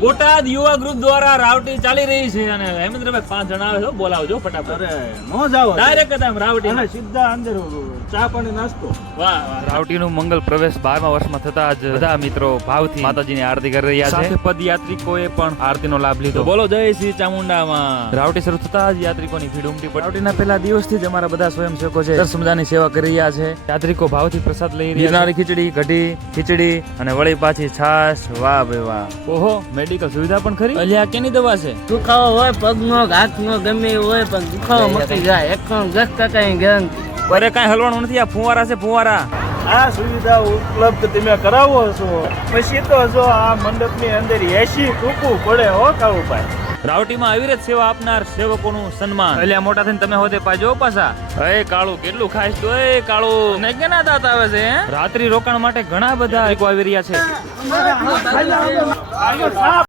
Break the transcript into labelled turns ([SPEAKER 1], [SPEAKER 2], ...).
[SPEAKER 1] બોટાદ યુવા ગ્રુપ દ્વારા રાવટી ચાલી રહી છે અને હેમેન્દ્રભાઈ પાંચ જણા આવે છે બોલાવજો ફટાફટ.
[SPEAKER 2] અરે નો જાવ
[SPEAKER 1] ડાયરેક્ટ હતા એમ રાવટી
[SPEAKER 2] અને સીધા અંદર ચા પાણી નાસ્તો.
[SPEAKER 1] વાહ. વાહ રાવટીનું મંગલ પ્રવેશ બારમા વર્ષમાં થતા જ બધા મિત્રો ભાવથી માતાજીની આરતી કરી રહ્યા છે. સાથે પદયાત્રિકોએ પણ આરતીનો લાભ લીધો. બોલો જય શ્રી ચામુંડામાં. રાવટી શરૂ થતા જ યાત્રિકોની ભીડ ઉમટી પડી. રાવટીના પહેલા દિવસથી જ અમારા બધા સ્વયંસેવકો છે સરસ સેવા કરી રહ્યા છે. યાત્રિકો ભાવથી પ્રસાદ લઈ રહ્યા છે. ખીચડી કઢી ખીચડી અને વળી પાછી છાશ. વાહ ભાઈ વાહ. ઓહો મેડિકલ સુવિધા પણ ખરી? અલ્યા કેની દવા છે?
[SPEAKER 3] દુખાવો હોય પગનો હાથનો ગમે હોય પણ દુખાવો મટી જાય. એકસો દસ કઈ ગેરંટી.
[SPEAKER 1] અરે કાંઈ હલવાનું નથી આ ફુવારા છે ફુવારા.
[SPEAKER 2] આ સુવિધા ઉપલબ્ધ તમે કરાવો છો. પછી તો જો આ મંડપની અંદર એસી ટૂંકું પડે હો કાળુભાઈ.
[SPEAKER 1] રાવટીમાં આવી રીત સેવા આપનાર સેવકોનું સન્માન. એટલે મોટા થઈને તમે હોતે પાજો પાછા. એ કાળુ કેટલું ખાઈશ તો? એ કાળુ. ને કેના દાંત આવે છે રાત્રિ રોકાણ માટે ઘણા બધા આવી રહ્યા છે.